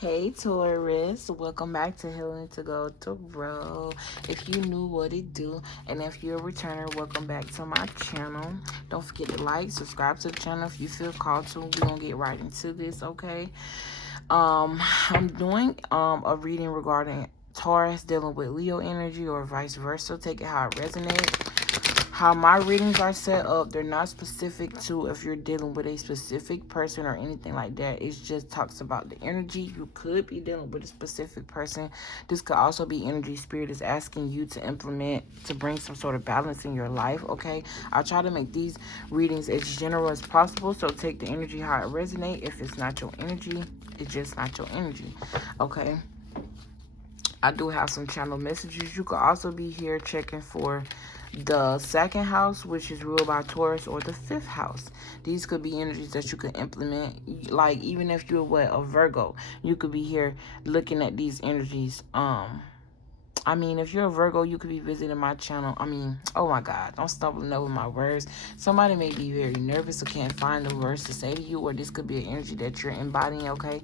Hey Taurus, welcome back to Healingtogoldtarot. If you knew what it do, and if you're a returner, welcome back to my channel. Don't forget to like, subscribe to the channel if you feel called to. We're gonna get right into this, okay? I'm doing a reading regarding Taurus dealing with Leo energy or vice versa. Take it how it resonates. How my readings are set up, they're not specific to if you're dealing with a specific person or anything like that. It just talks about the energy. You could be dealing with a specific person. This could also be energy spirit is asking you to implement, to bring some sort of balance in your life, okay? I try to make these readings as general as possible, so take the energy how it resonates. If it's not your energy, it's just not your energy, okay? I do have some channel messages. You could also be here checking for the second house, which is ruled by Taurus, or the fifth house. These could be energies that you could implement. Like, even if you're a Virgo, you could be here looking at these energies. I mean, if you're a Virgo, you could be visiting my channel. I mean, oh my God, don't stumbling over my words. Somebody may be very nervous or can't find the words to say to you, or this could be an energy that you're embodying, okay?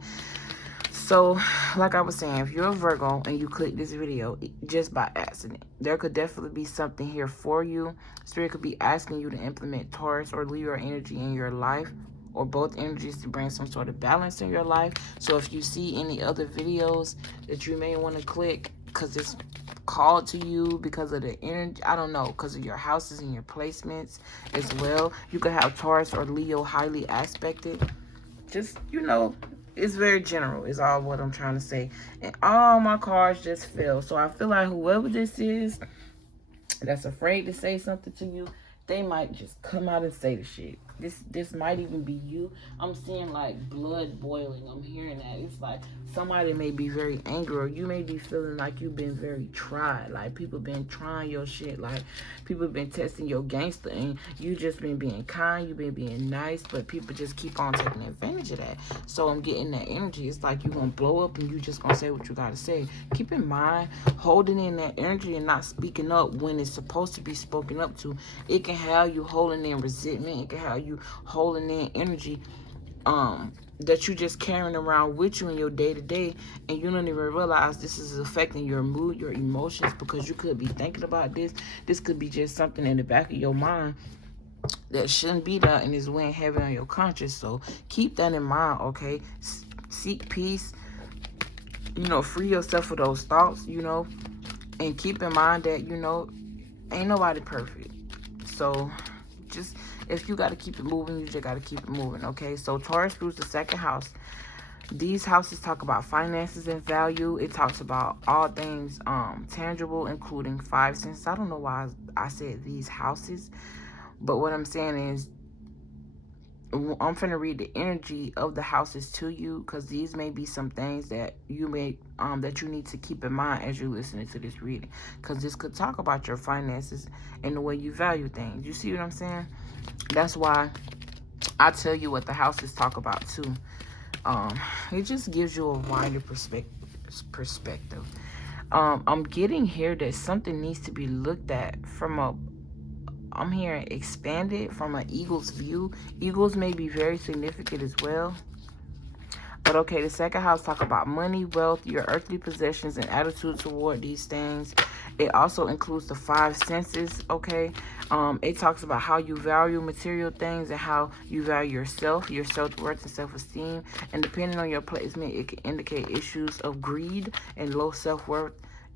So, like I was saying, if you're a Virgo and you click this video just by accident, there could definitely be something here for you. Spirit could be asking you to implement Taurus or Libra energy in your life, or both energies, to bring some sort of balance in your life. So if you see any other videos that you may want to click because it's called to you because of the energy, I don't know, because of your houses and your placements as well. You could have Taurus or Leo highly aspected. Just, it's very general is all what I'm trying to say. And all my cards just fell. So I feel like whoever this is that's afraid to say something to you, they might just come out and say the shit. This might even be you. I'm seeing like blood boiling. I'm hearing that. It's like somebody may be very angry, or you may be feeling like you've been very tried. Like people been trying your shit. Like people been testing your gangster, and you just been being kind. You been being nice, but people just keep on taking advantage of that. So I'm getting that energy. It's like you gonna blow up, and you just gonna say what you gotta say. Keep in mind, holding in that energy and not speaking up when it's supposed to be spoken up to, it can have you holding in resentment. It can have you holding in energy that you just carrying around with you in your day-to-day, and you don't even realize this is affecting your mood, your emotions, because you could be thinking about this could be just something in the back of your mind that shouldn't be there and is weighing heavy on your conscience. So keep that in mind, okay? Seek peace, free yourself of those thoughts, and keep in mind that, ain't nobody perfect. So just, if you got to keep it moving, you just got to keep it moving, okay? So Taurus rules the second house. These houses talk about finances and value. It talks about all things tangible, including five senses. I don't know why I said these houses, but what I'm saying is I'm finna read the energy of the houses to you, because these may be some things that you may that you need to keep in mind as you're listening to this reading, because this could talk about your finances and the way you value things. You see what I'm saying? That's why I tell you what the houses talk about too. It just gives you a wider perspective. I'm getting here that something needs to be looked at I'm hearing expanded from an eagle's view. Eagles may be very significant as well. But okay, the second house talk about money, wealth, your earthly possessions, and attitude toward these things. It also includes the five senses, okay? It talks about how you value material things and how you value yourself, your self-worth and self-esteem. And depending on your placement, it can indicate issues of greed and low self-worth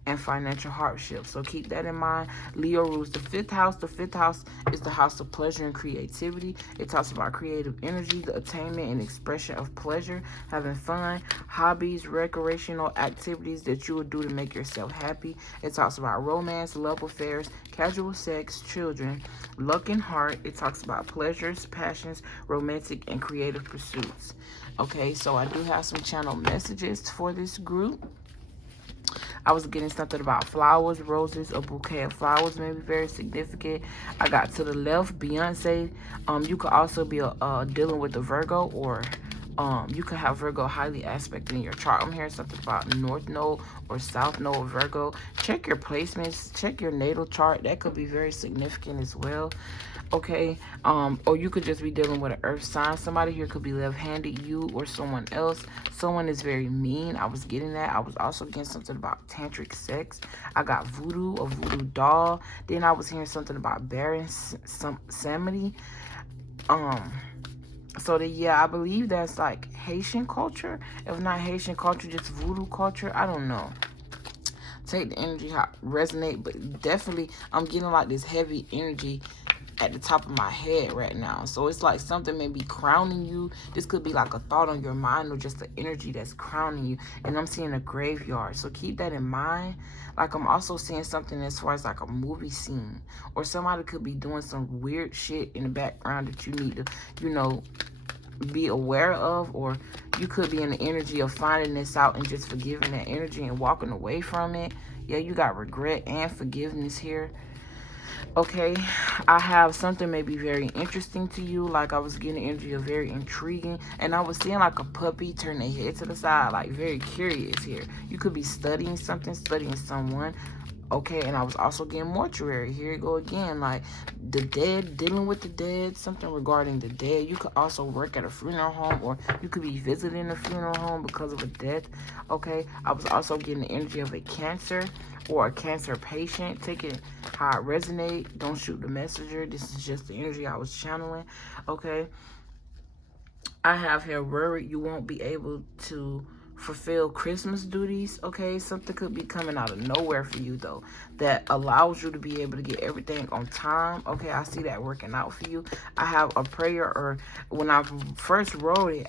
and financial hardship. So keep that in mind. Leo rules the fifth house. The fifth house is the house of pleasure and creativity. It talks about creative energy, the attainment and expression of pleasure, having fun, hobbies, recreational activities that you would do to make yourself happy. It talks about romance, love affairs, casual sex, children, luck and heart. It talks about pleasures, passions, romantic and creative pursuits. Okay, so I do have some channel messages for this group. I was getting something about flowers, roses, a bouquet of flowers may be very significant. I got to the left, Beyonce. You could also be dealing with a Virgo, or you could have Virgo highly aspected in your chart. I'm hearing something about North Node or South Node Virgo. Check your placements. Check your natal chart. That could be very significant as well. Okay, or you could just be dealing with an earth sign. Somebody here could be left-handed, you or someone else. Someone is very mean. I was getting that. I was also getting something about tantric sex. I got voodoo, a voodoo doll. Then I was hearing something about barren samity. So that, yeah, I believe that's like Haitian culture. If not Haitian culture, just voodoo culture. I don't know. Take the energy, how resonate, but definitely I'm getting like this heavy energy at the top of my head right now. So it's like something may be crowning you. This could be like a thought on your mind or just the energy that's crowning you. And I'm seeing a graveyard. So keep that in mind. Like I'm also seeing something as far as like a movie scene. Or somebody could be doing some weird shit in the background that you need to, you know, be aware of. Or you could be in the energy of finding this out and just forgiving that energy and walking away from it. Yeah, you got regret and forgiveness here. Okay, I have something maybe very interesting to you. Like I was getting the energy of very intriguing. And I was seeing like a puppy turn their head to the side, like very curious here. You could be studying something, studying someone. Okay, and I was also getting mortuary. Here you go again, like the dead, dealing with the dead, something regarding the dead. You could also work at a funeral home, or you could be visiting a funeral home because of a death. Okay, I was also getting the energy of a cancer or a cancer patient. Take it how it resonates. Don't shoot the messenger. This is just the energy I was channeling. Okay, I have here worried you won't be able to fulfill Christmas duties. Okay, something could be coming out of nowhere for you though that allows you to be able to get everything on time. Okay, I see that working out for you. I have a prayer, or when I first wrote it,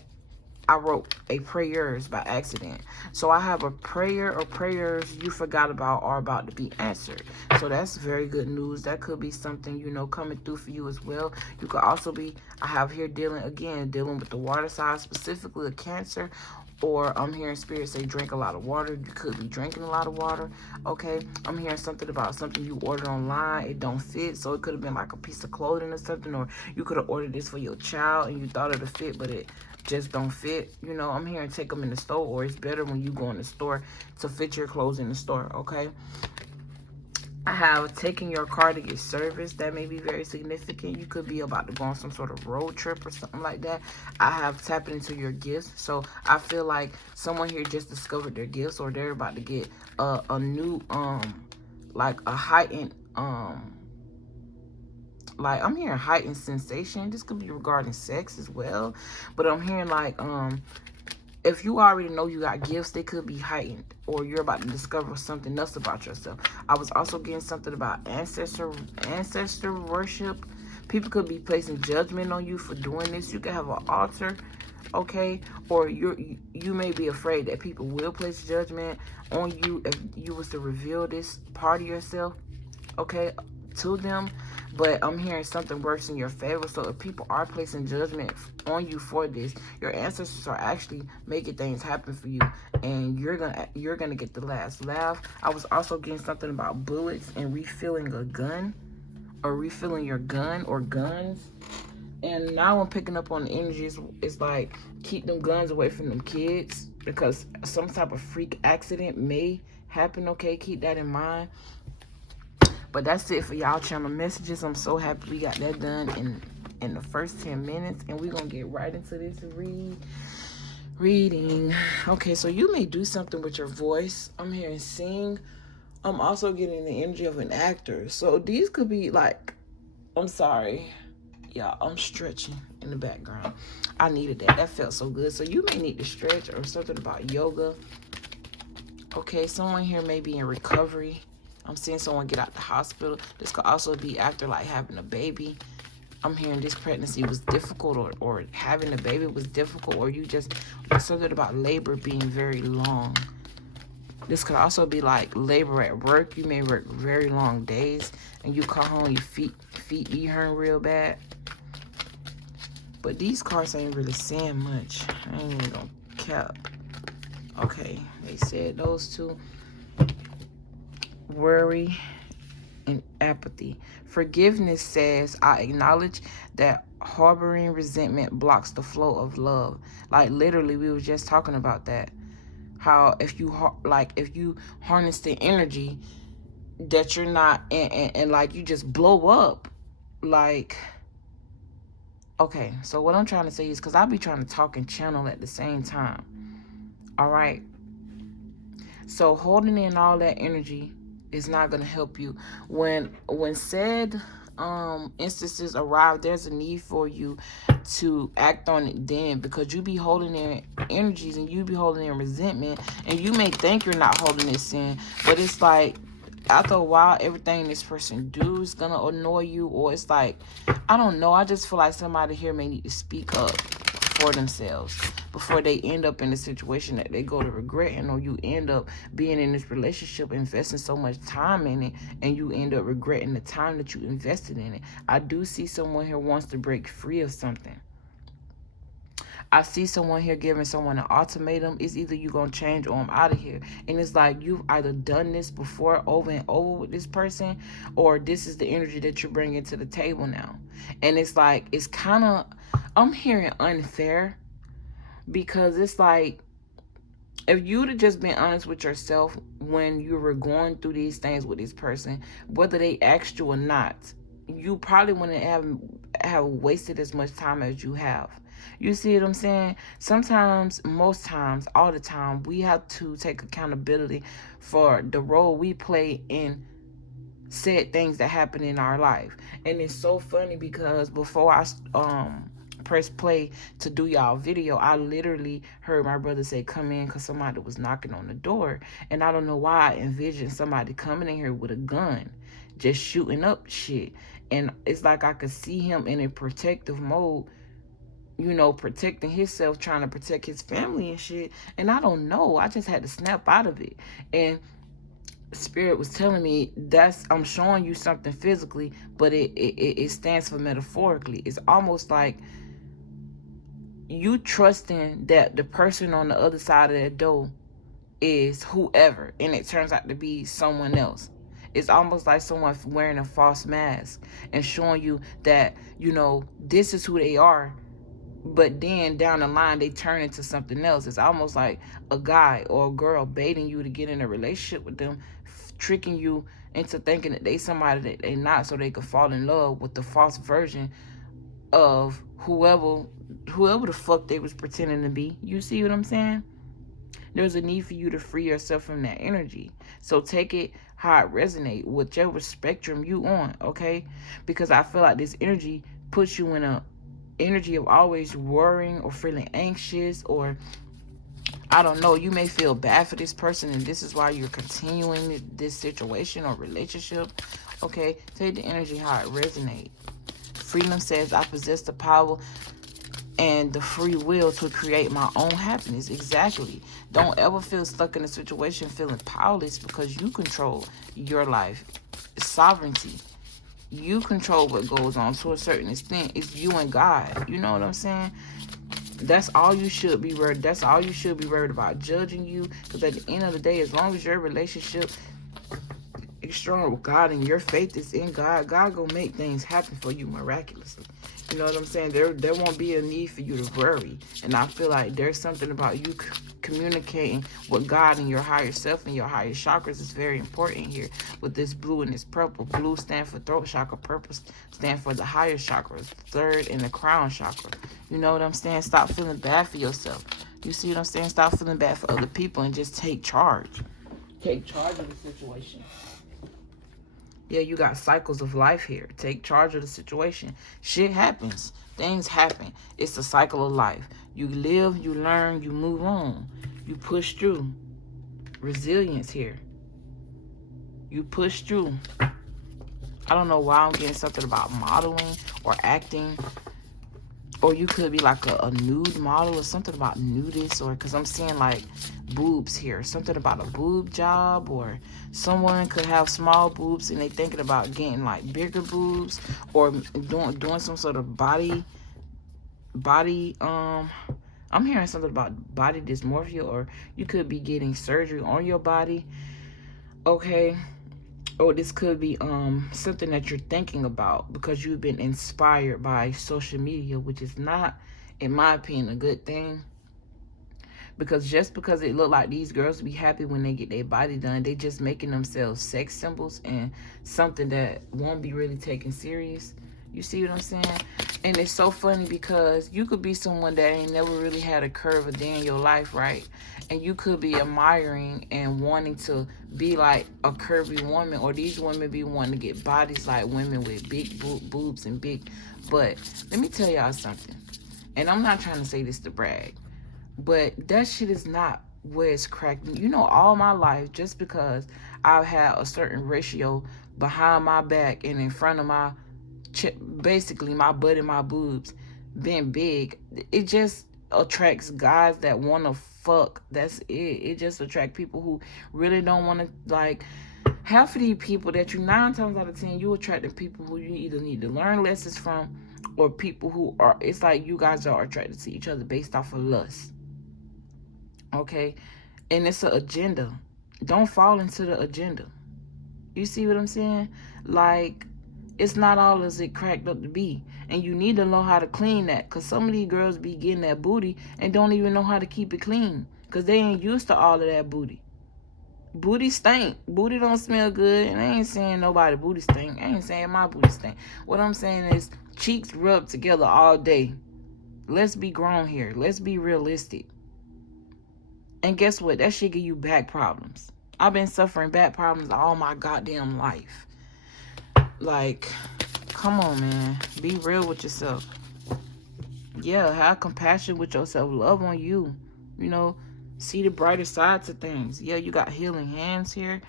I wrote a prayers by accident. So I have a prayer or prayers you forgot about are about to be answered. So that's very good news. That could be something, you know, coming through for you as well. You could also be, I have here dealing with the water side, specifically a Cancer. Or I'm hearing spirit say drink a lot of water. You could be drinking a lot of water. Okay, I'm hearing something about something you ordered online. It don't fit. So it could have been like a piece of clothing or something. Or you could have ordered this for your child and you thought it would fit, but it just don't fit. You know, I'm hearing take them in the store, or it's better when you go in the store to fit your clothes in the store. Okay, I have taking your car to get service. That may be very significant. You could be about to go on some sort of road trip or something like that. I have tapping into your gifts. So I feel like someone here just discovered their gifts, or they're about to get a new like a heightened like I'm hearing heightened sensation. This could be regarding sex as well. But I'm hearing like if you already know you got gifts, they could be heightened, or you're about to discover something else about yourself. I was also getting something about ancestor worship. People could be placing judgment on you for doing this. You could have an altar, okay? Or you may be afraid that people will place judgment on you if you was to reveal this part of yourself, okay, to them. But I'm hearing something works in your favor. So if people are placing judgment on you for this, your ancestors are actually making things happen for you, and you're gonna get the last laugh. I was also getting something about bullets and refilling a gun, or refilling your gun or guns. And now I'm picking up on the energies. It's like keep them guns away from them kids, because some type of freak accident may happen. Okay, keep that in mind. But that's it for y'all channel messages. I'm so happy we got that done in the first 10 minutes. And we're going to get right into this reading. Okay, so you may do something with your voice. I'm hearing sing. I'm also getting the energy of an actor. So these could be like, I'm sorry. Yeah, I'm stretching in the background. I needed that. That felt so good. So you may need to stretch, or something about yoga. Okay, someone here may be in recovery. I'm seeing someone get out the hospital. This could also be after like having a baby. I'm hearing this pregnancy was difficult, or having a baby was difficult, or you just something about labor being very long. This could also be like labor at work. You may work very long days and you come home, your feet be hurting real bad. But these cards ain't really saying much. I ain't even gonna cap. Okay, they said those two. Worry and apathy. Forgiveness says, I acknowledge that harboring resentment blocks the flow of love. Like literally, we were just talking about that. How if you harness the energy that you're not, and like you just blow up, like, okay, so what I'm trying to say is, because I'll be trying to talk and channel at the same time. All right. So holding in all that energy is not going to help you. When said instances arrive, there's a need for you to act on it then, because you be holding in energies and you be holding in resentment, and you may think you're not holding this in, but it's like after a while everything this person do is gonna annoy you, or it's like, I don't know, I just feel like somebody here may need to speak up for themselves before they end up in a situation that they go to regretting, or you end up being in this relationship investing so much time in it and you end up regretting the time that you invested in it. I do see someone here wants to break free of something. I see someone here giving someone an ultimatum. It's either you gonna change or I'm out of here. And it's like you've either done this before over and over with this person, or this is the energy that you're bringing to the table now. And it's like, it's kind of, I'm hearing unfair, because it's like, if you'd have just been honest with yourself when you were going through these things with this person, whether they asked you or not, you probably wouldn't have wasted as much time as you have. You see what I'm saying? Sometimes, most times, all the time, we have to take accountability for the role we play in said things that happen in our life. And it's so funny because before I press play to do y'all video, I literally heard my brother say come in, because somebody was knocking on the door, and I don't know why I envisioned somebody coming in here with a gun just shooting up shit. And it's like I could see him in a protective mode, you know, protecting himself, trying to protect his family and shit. And I don't know, I just had to snap out of it. And Spirit was telling me, that's, I'm showing you something physically, but it stands for metaphorically. It's almost like you trusting that the person on the other side of that door is whoever, and it turns out to be someone else. It's almost like someone wearing a false mask and showing you that, you know, this is who they are, but then down the line they turn into something else. It's almost like a guy or a girl baiting you to get in a relationship with them, tricking you into thinking that they somebody that they not, so they could fall in love with the false version of whoever the fuck they was pretending to be. You see what I'm saying? There's a need for you to free yourself from that energy. So take it how it resonates, whichever spectrum you on, okay? Because I feel like this energy puts you in a energy of always worrying or feeling anxious, or I don't know, you may feel bad for this person and this is why you're continuing this situation or relationship. Okay, take the energy how it resonates. Freedom says, I possess the power and the free will to create my own happiness. Exactly. Don't ever feel stuck in a situation feeling powerless, because you control your life. Sovereignty. You control what goes on to a certain extent. It's you and God. You know what I'm saying? That's all you should be worried. That's all you should be worried about, judging you. Because at the end of the day, as long as your relationship is strong with God and your faith is in God, God gonna make things happen for you miraculously. You know what I'm saying? There won't be a need for you to worry. And I feel like there's something about you communicating with God and your higher self and your higher chakras is very important here. With this blue and this purple. Blue stands for throat chakra. Purple stands for the higher chakras. Third and the crown chakra. You know what I'm saying? Stop feeling bad for yourself. You see what I'm saying? Stop feeling bad for other people and just take charge. Take charge of the situation. Yeah, you got cycles of life here. Take charge of the situation. Shit happens. Things happen. It's a cycle of life. You live, you learn, you move on. You push through. Resilience here. You push through. I don't know why I'm getting something about modeling or acting. Or you could be like a nude model, or something about nudist, or because I'm seeing like boobs here. Something about a boob job, or someone could have small boobs and they thinking about getting like bigger boobs, or doing some sort of body I'm hearing something about body dysmorphia, or you could be getting surgery on your body. Okay. Or this could be something that you're thinking about because you've been inspired by social media, which is not, in my opinion, a good thing. Because just because it look like these girls be happy when they get their body done, they just making themselves sex symbols and something that won't be really taken serious. You see what I'm saying? And it's so funny because you could be someone that ain't never really had a curve a day in your life, right? And you could be admiring and wanting to be like a curvy woman, or these women be wanting to get bodies like women with big boobs and big butt. Let me tell y'all something. And I'm not trying to say this to brag, but that shit is not where it's cracked. You know, all my life, just because I've had a certain ratio behind my back and in front of my, basically my butt and my boobs being big, it just attracts guys that want to fuck. That's it. It just attracts people who really don't want to, like, half of these people that you 9 times out of 10 you attracting people who you either need to learn lessons from, or people who are, it's like you guys are attracted to each other based off of lust. Okay? And it's an agenda. Don't fall into the agenda. You see what I'm saying? Like, it's not all as it cracked up to be. And you need to know how to clean that. Because some of these girls be getting that booty and don't even know how to keep it clean. Because they ain't used to all of that booty. Booty stink. Booty don't smell good. And I ain't saying nobody booty stink. I ain't saying my booty stink. What I'm saying is cheeks rubbed together all day. Let's be grown here. Let's be realistic. And guess what? That shit give you back problems. I've been suffering back problems all my goddamn life. Like, come on, man. Be real with yourself. Yeah, have compassion with yourself. Love on you. You know, see the brighter side to things. Yeah, you got healing hands here.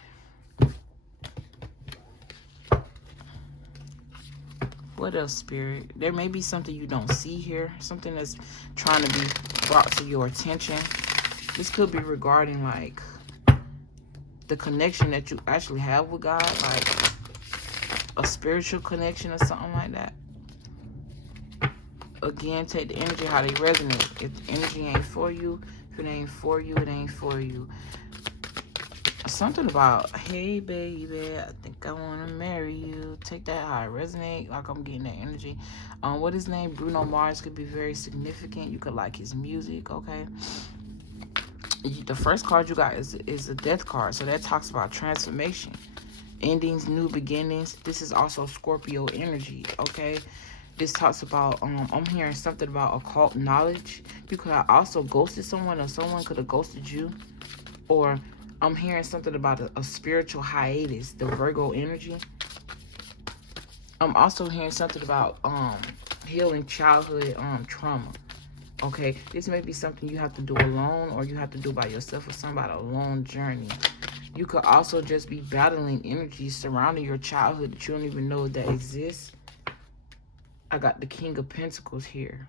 What else, Spirit? There may be something you don't see here. Something that's trying to be brought to your attention. This could be regarding, like, the connection that you actually have with God. Like, a spiritual connection or something like that. Again, take the energy how they resonate. If the energy ain't for you, if it ain't for you, it ain't for you. Something about, hey baby, I think I want to marry you. Take that how it resonate. Like, I'm getting that energy. What his name? Bruno Mars could be very significant. You could like his music, okay? The first card you got is a death card. So that talks about transformation, endings, new beginnings. This is also Scorpio energy, okay? This talks about, I'm hearing something about occult knowledge. You could have also ghosted someone, or someone could have ghosted you. Or I'm hearing something about a spiritual hiatus, the Virgo energy. I'm also hearing something about healing childhood trauma. Okay, this may be something you have to do alone, or you have to do by yourself, or somebody, a long journey. You could also just be battling energies surrounding your childhood that you don't even know that exists. I got the King of Pentacles here.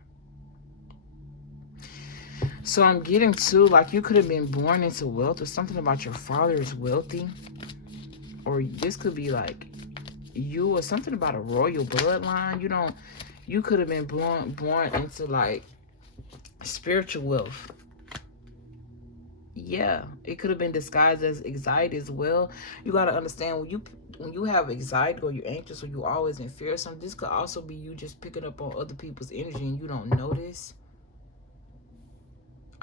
So I'm getting to, like, you could have been born into wealth, or something about your father is wealthy. Or this could be like you, or something about a royal bloodline. You could have been born into, like, spiritual wealth. Yeah, it could have been disguised as anxiety as well. You got to understand, when you have anxiety, or you're anxious, or you're always in fear of something, this could also be you just picking up on other people's energy and you don't notice.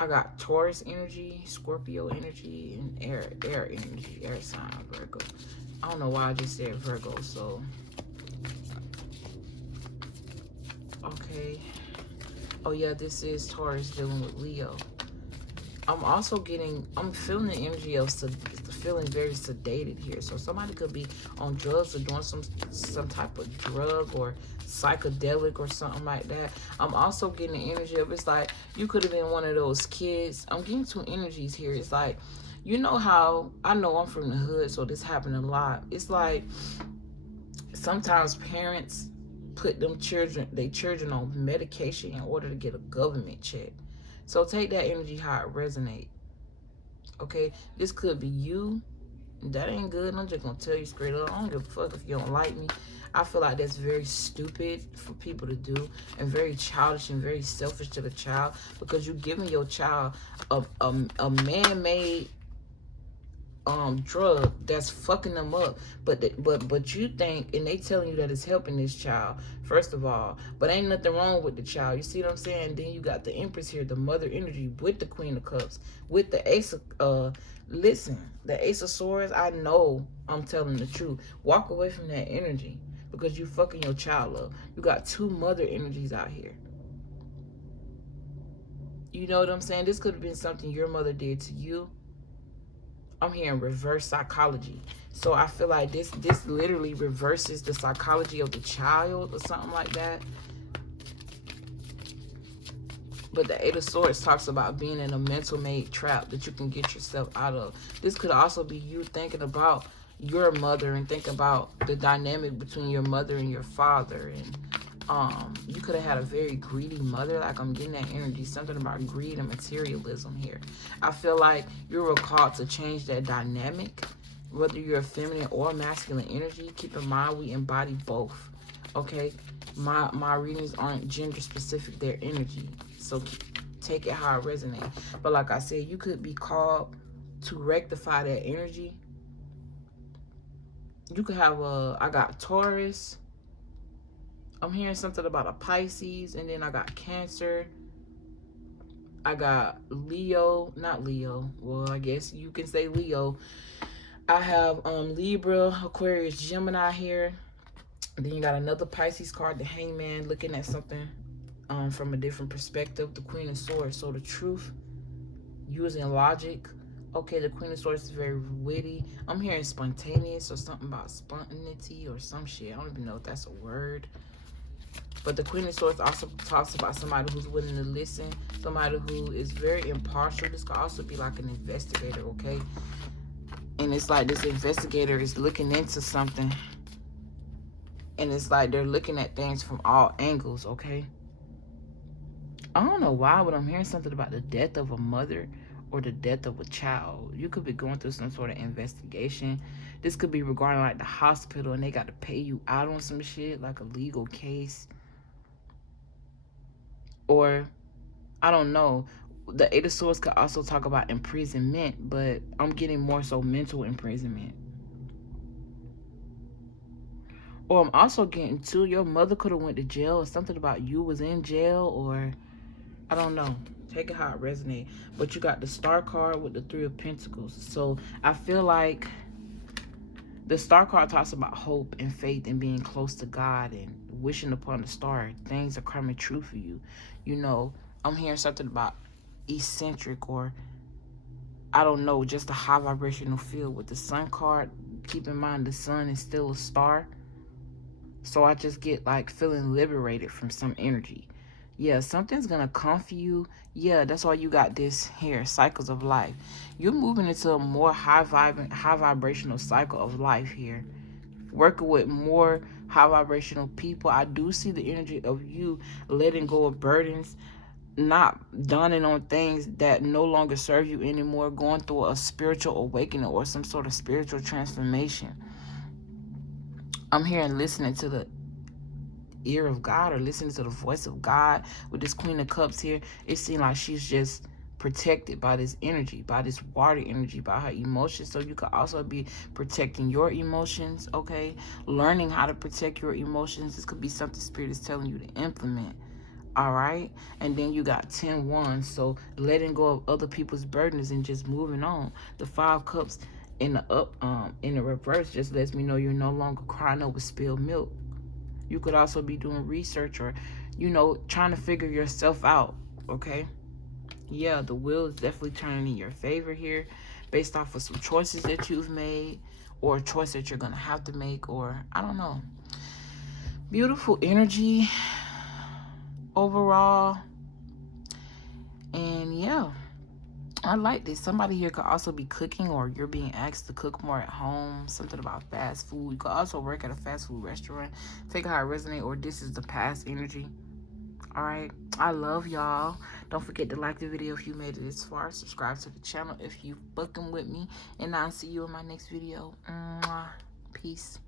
I got Taurus energy, Scorpio energy, and air energy, air sign, Virgo. I don't know why I just said Virgo, so. Okay. Oh yeah, this is Taurus dealing with Leo. I'm feeling the energy of feeling very sedated here. So somebody could be on drugs, or doing some type of drug or psychedelic or something like that. I'm also getting the energy of, it's like you could have been one of those kids. I'm getting two energies here. It's like, you know how, I know I'm from the hood, so this happened a lot. It's like sometimes parents put their children on medication in order to get a government check. So take that energy how it resonates. Okay, this could be you. That ain't good. I'm just gonna tell you straight up. I don't give a fuck if you don't like me. I feel like that's very stupid for people to do, and very childish and very selfish to the child, because you're giving your child a man-made drug that's fucking them up, but you think, and they telling you that it's helping this child, first of all, but ain't nothing wrong with the child. You see what I'm saying? Then you got the Empress here, the mother energy, with the Queen of Cups, with the Ace of listen, the Ace of Swords. I know I'm telling the truth. Walk away from that energy, because you fucking your child up. You got 2 mother energies out here. You know what I'm saying? This could have been something your mother did to you. I'm hearing reverse psychology. So I feel like this literally reverses the psychology of the child or something like that. But the 8 of Swords talks about being in a mental made trap that you can get yourself out of. This could also be you thinking about your mother and think about the dynamic between your mother and your father. And you could have had a very greedy mother. Like, I'm getting that energy, something about greed and materialism here. I feel like you're called to change that dynamic, whether you're a feminine or masculine energy. Keep in mind, we embody both. Okay, my readings aren't gender specific, they're energy, so take it how it resonates. But like I said, you could be called to rectify that energy. You could have I got Taurus. I'm hearing something about a Pisces, and then I got Cancer. I got Leo, not Leo. Well, I guess you can say Leo. I have Libra, Aquarius, Gemini here. Then you got another Pisces card, the Hangman, looking at something from a different perspective. The Queen of Swords, so the truth, using logic. Okay, the Queen of Swords is very witty. I'm hearing spontaneous or something about spontaneity or some shit. I don't even know if that's a word. But the Queen of Swords also talks about somebody who's willing to listen, somebody who is very impartial. This could also be like an investigator, okay? And it's like this investigator is looking into something, and it's like they're looking at things from all angles, okay? I don't know why, but I'm hearing something about the death of a mother or the death of a child. You could be going through some sort of investigation. This could be regarding like the hospital, and they got to pay you out on some shit, like a legal case. Or, I don't know. The 8 of Swords could also talk about imprisonment, but I'm getting more so mental imprisonment. Or I'm also getting too, your mother could have went to jail, or something about you was in jail, or I don't know. Take it how it resonates. But you got the Star card with the 3 of Pentacles. So I feel like the Star card talks about hope and faith and being close to God and wishing upon the star. Things are coming true for you. You know, I'm hearing something about eccentric, or I don't know, just a high vibrational field. With the Sun card, keep in mind the sun is still a star. So I just get like feeling liberated from some energy. Yeah, something's gonna come for you. Yeah, that's why you got this here, cycles of life. You're moving into a more high vibrational cycle of life here. Working with more high vibrational people. I do see the energy of you letting go of burdens, not dawning on things that no longer serve you anymore, going through a spiritual awakening or some sort of spiritual transformation. I'm hearing listening to the ear of God, or listening to the voice of God. With this Queen of Cups here, it seems like she's just protected by this energy, by this water energy, by her emotions. So you could also be protecting your emotions, okay? Learning how to protect your emotions. This could be something Spirit is telling you to implement. All right, and then you got 10 wands, so letting go of other people's burdens and just moving on. The 5 cups in the reverse just lets me know you're no longer crying over spilled milk. You could also be doing research, or, you know, trying to figure yourself out, okay? Yeah, the wheel is definitely turning in your favor here based off of some choices that you've made, or a choice that you're going to have to make, or I don't know. Beautiful energy overall. And yeah, I like this. Somebody here could also be cooking, or you're being asked to cook more at home. Something about fast food. You could also work at a fast food restaurant. Take it how it resonates, or this is the past energy. All right, I love y'all. Don't forget to like the video if you made it this far. Subscribe to the channel if you fucking with me, and I'll see you in my next video. Mwah. Peace.